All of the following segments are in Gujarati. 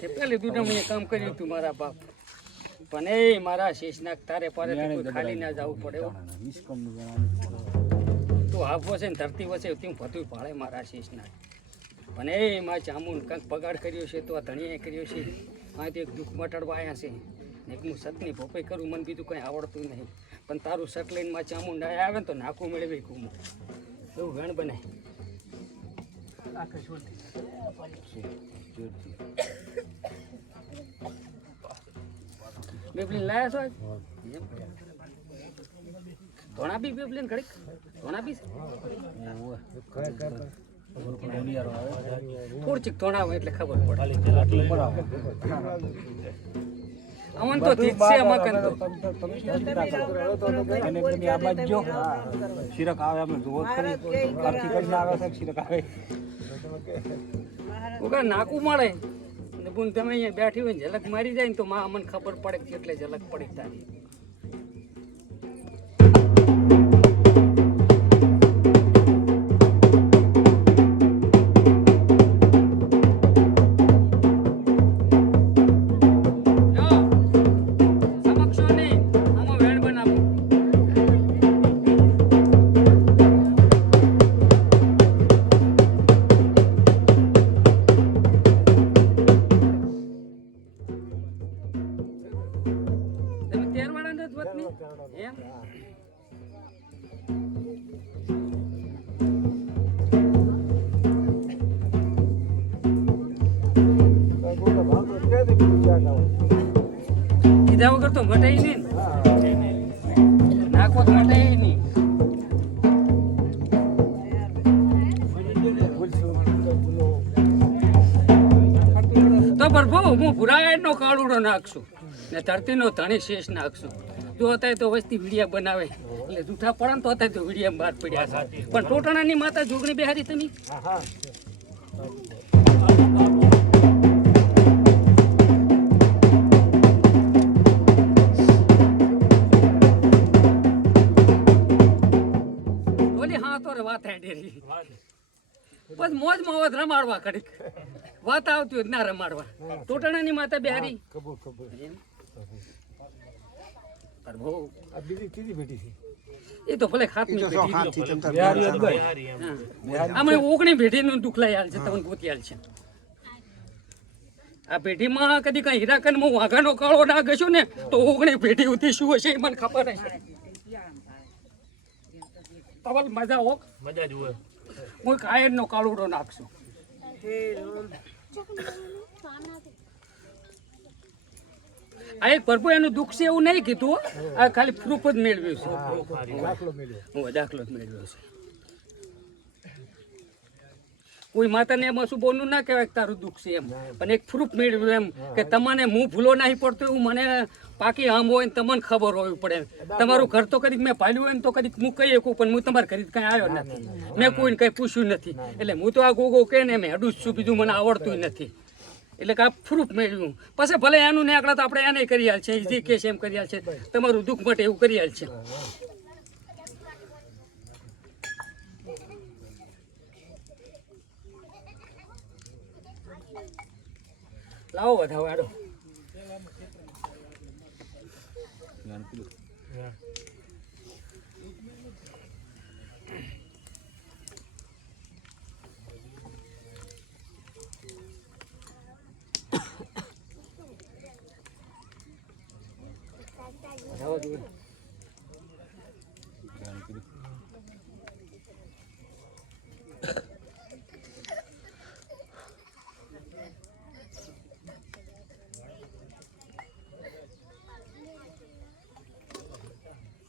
પેલી દુડમણીએ કામ કર્યું તું મારા બાપ પણ એ મારા શેષનાગ તારે પારે ખાલી ના જવું પડે તું હાફો છે ને ધરતી વસે તું બધું ભાળે મારા શેષનાગ પણ એ માં ચામુન કંઈક બગાડ કર્યો છે તો આ ધણીએ કર્યો છે આથી એક દુઃખ મટાડવા આવ્યા છે ને એક હું સતની ભોપાઈ કરું મને બીજું કંઈ આવડતું નહીં પણ તારું સટ લઈને માં ચામુંડ આવે ને તો નાકું મેળવી કું એવું વેણ બનાય બેબલીન લાયા છો ધોણા બી બેબલીન ઘડીક ધોણા બી થોડુંક ધોણા હોય એટલે ખબર પડે અમન તો ઠીક છે મકન તો શિરક આવે અમે જોત કરી આરતી કરીને આવે છે શિરક આવે ઓકા નાકું મળે ને બુન તમે અહીંયા બેઠી હોય ને ઝલક મારી જાય ને તો માં અમને ખબર પડે કે એટલે ઝલક પડી તારી કીધા વગર તો મટાઈ નહીં નાખો તો મટાઈ નહીં તો પ્રભુ હું ભુરાનો કાળુડો નાખશું ને ધરતીનો ધણી શેષ નાખશું જો અત્યારે તો વસ્તી વીડિયા બનાવે એટલે જૂઠા પડે ને તો અત્યારે તો વીડિયા બહાર પડ્યા છે પણ ટોટાણાની માતા જોગણી બેહારી તમે વાત હેડેરી બસ મોજ મોજ રમાડવા કડીક વાત આવતી હોય ના રમાડવા ટોટાણાની માતા બેહારી એ તો ભલે ખાતની અમે ઓગણી ભેટીનું દુખલાઈ હાલ છે તમને ગોતી હાલ છે આ પેઢીમાં કદી કઈ હીરાકનમાં વાઘાનો કાળો ના ગયો ને તો ઓગણી પેઢી ઉતી શું હશે એ મને ખબર હશે તવલ મજા હોક મજા જુએ હું કાયર નો કાળુડો નાખશું આ એક પ્રભુ એનું દુઃખ છે એવું નહીં કીધું આ ખાલી પ્રૂફ જ મેળવ્યું છે દાખલો જ મેળવ્યો છે કોઈ માતાને એમાં શું બોલવું ના કહેવાય કે તારું દુઃખ છે એમ પણ એક પ્રૂફ મેળવ્યું એમ કે તમને હું ભૂલો નહીં પડતો એવું મને પાકી આમ હોય ને તમને ખબર હોવી પડે તમારું ઘર તો કદીક મેં પાલ્યું હોય ને તો કદીક હું કહી શકું પણ હું તમારા ઘરે કંઈ આવ્યો નથી મેં કોઈને કંઈ પૂછ્યું નથી એટલે હું તો આ ગોગો કહે ને મેં હેડું જ છું બીજું મને આવડતું નથી એટલે કે આ પ્રૂફ મેળવ્યું પછી ભલે એનું ને આકડા તો આપણે એને કરી હાલ છે જે કેસ એમ કરી હાલ છે તમારું દુઃખ માટે એવું કરી હાલ છે લાવો વધાવો આડો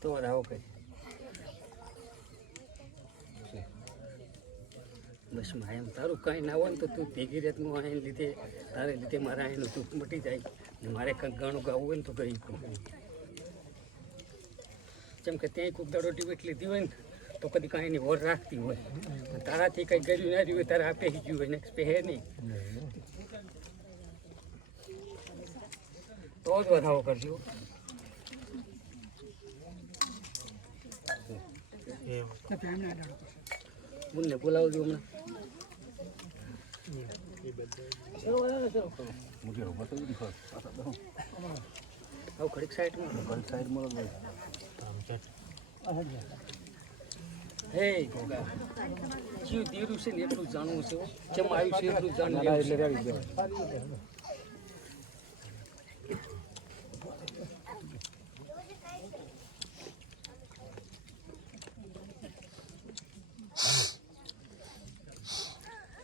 તો વધાવો કઈ બસ એમ તારું કંઈ ના હોય ને તો તું ભેગી રેતનું આને લીધે તારે લીધે મારા એનું દુઃખ મટી જાય ને મારે કંઈક ગાણું ગાવું હોય ને તો ગઈ કહું જેમ કે ત્યાં કોઈક દાડો ટિકિટ લીધી હોય ને તો કદી કાંઈ એની વર રાખતી હોય તારાથી કંઈ કર્યું ના રહ્યું હોય તારે આપે ગયું હોય ને પહેરે નહીં તો જ વધાવો કરજો બોલને બોલાવજો હમણાં હવે ઘડીક સાઈડમાં હે ગોગા જીવ દીરું છે ને એટલું જાણવું છે જેમ આવ્યું છે એટલું જાણવું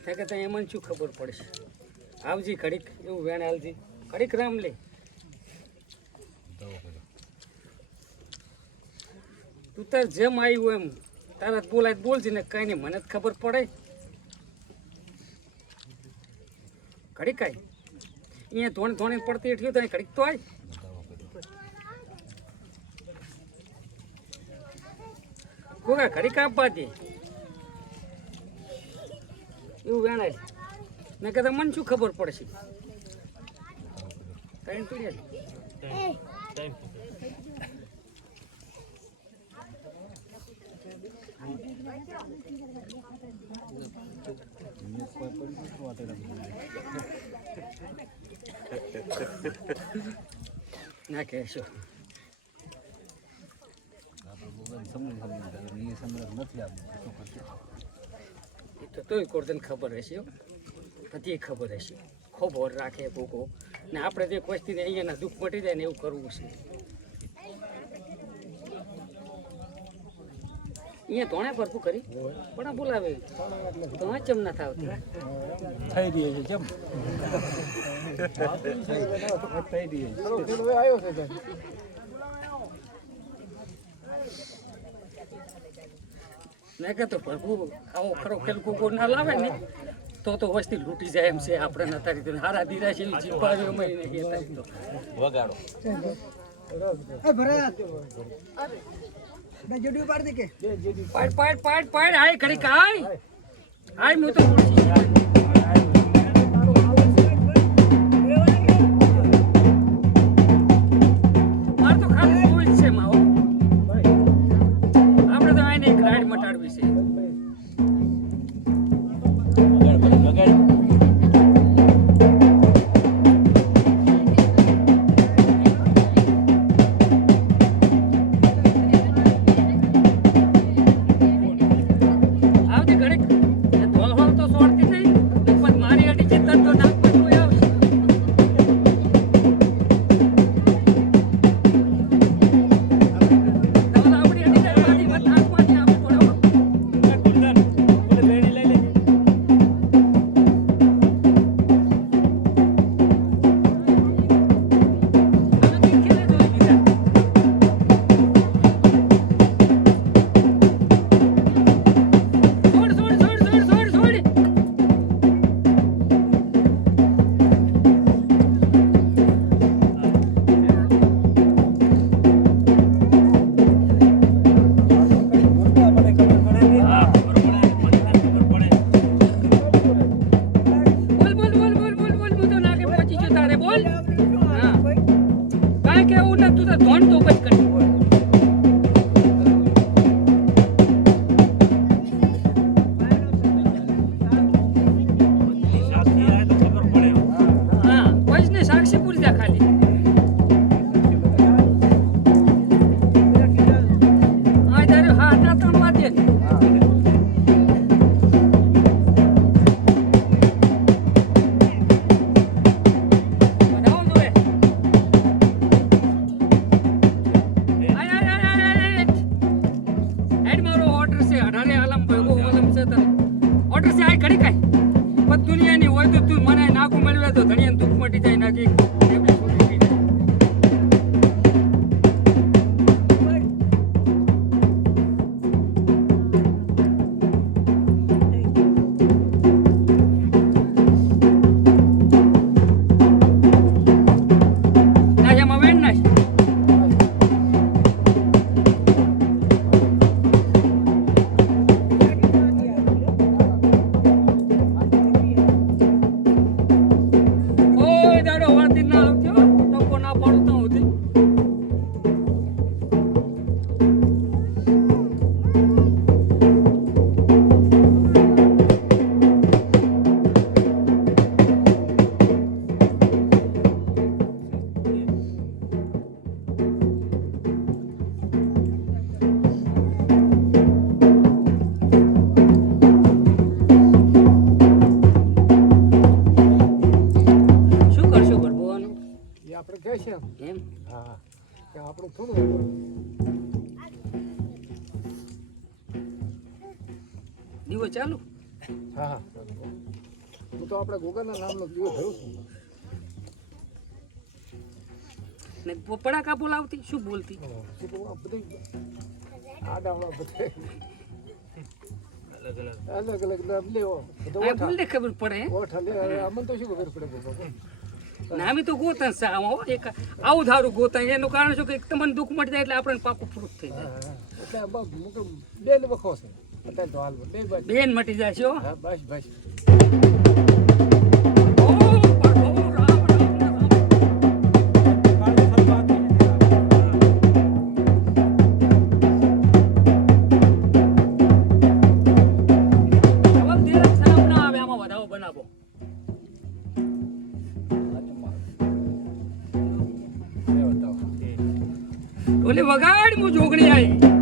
કે તને એમાં શું ખબર પડશે આવજી ઘડીક એવું વેણ હાલજી ઘડીક રામ લે તું તાર જેમ આવ્યું એમ તારા જ બોલાય બોલજી ને કઈ નહીં મને જ ખબર પડે ઘડીક આય અહીંયા ધોણી પડતી એટલી તને ઘડીક તો આય ગોગા ઘડીક આપવા દે એવું વેણાય મેં કહેતા મને શું ખબર પડશે ટાઈમ પીડ્યા ના કહેશો તો તોય કોર્દન ખબર હશે બધી ખબર હશે ખૂબ હોર રાખે ભૂકો ને આપણે જે કોસ્તીને અહીંયાના દુઃખ મટી જાય ને એવું કરવું છે અહીંયા ધોણે ભરપું કરી પણ બોલાવે તો ચમ ના થાવતી થઈ રહી છે કેમ થઈ રહી આવ્યો છે મેં કહેતો પ્રભુ આવો ખરો ખેલ કુકર ના લાવે ને તો વસ્તી લૂંટી જાય એમ છે આપણે નતા રીતે હારા ધીરા છે જીપાવ્યો મહિને વગાડો પાડ હાય ઘડી કાય હાય હું તો માર તો ખાલી કોઈ છે માવો આપણે તો આઈને એક રાઈડ મટાડવી છે દુનિયાની હોય તો તું મને નાખું મળવે તો ધણિયા દુઃખ મટી જાય નાખી આપણે કહે છે એમ હા કે આપણું થોડું દીવો ચાલુ હા હા હું તો આપણે ગોગાના નામનો દીવો થયો છું ને પડાકા બોલાવતી શું બોલતી શું કહું આ બધું આડાવડા બધે અલગ અલગ નામ લેવો બધો આ બોલ ને ખબર પડે હે? ઓઠા લે અમને તો શું ખબર પડે બાબા નામી તો ગોતન સા એક આવું ધારું ગોતન એનું કારણ શું કે તમને દુઃખ મટી જાય એટલે આપણને પાકું પ્રૂફ થઈ જાય એટલે આ બસ બેન વખો છે અત્યારે તો હાલ બે બસ બેન મટી જાય છે હો. હા બસ બસ ઓ, પાડો, રામ, રામ, રામ. હવે ધીરજ શરમ ના આવે આમાં વધાવો બનાવો ઓલી વગાડ હું જોગણી આવી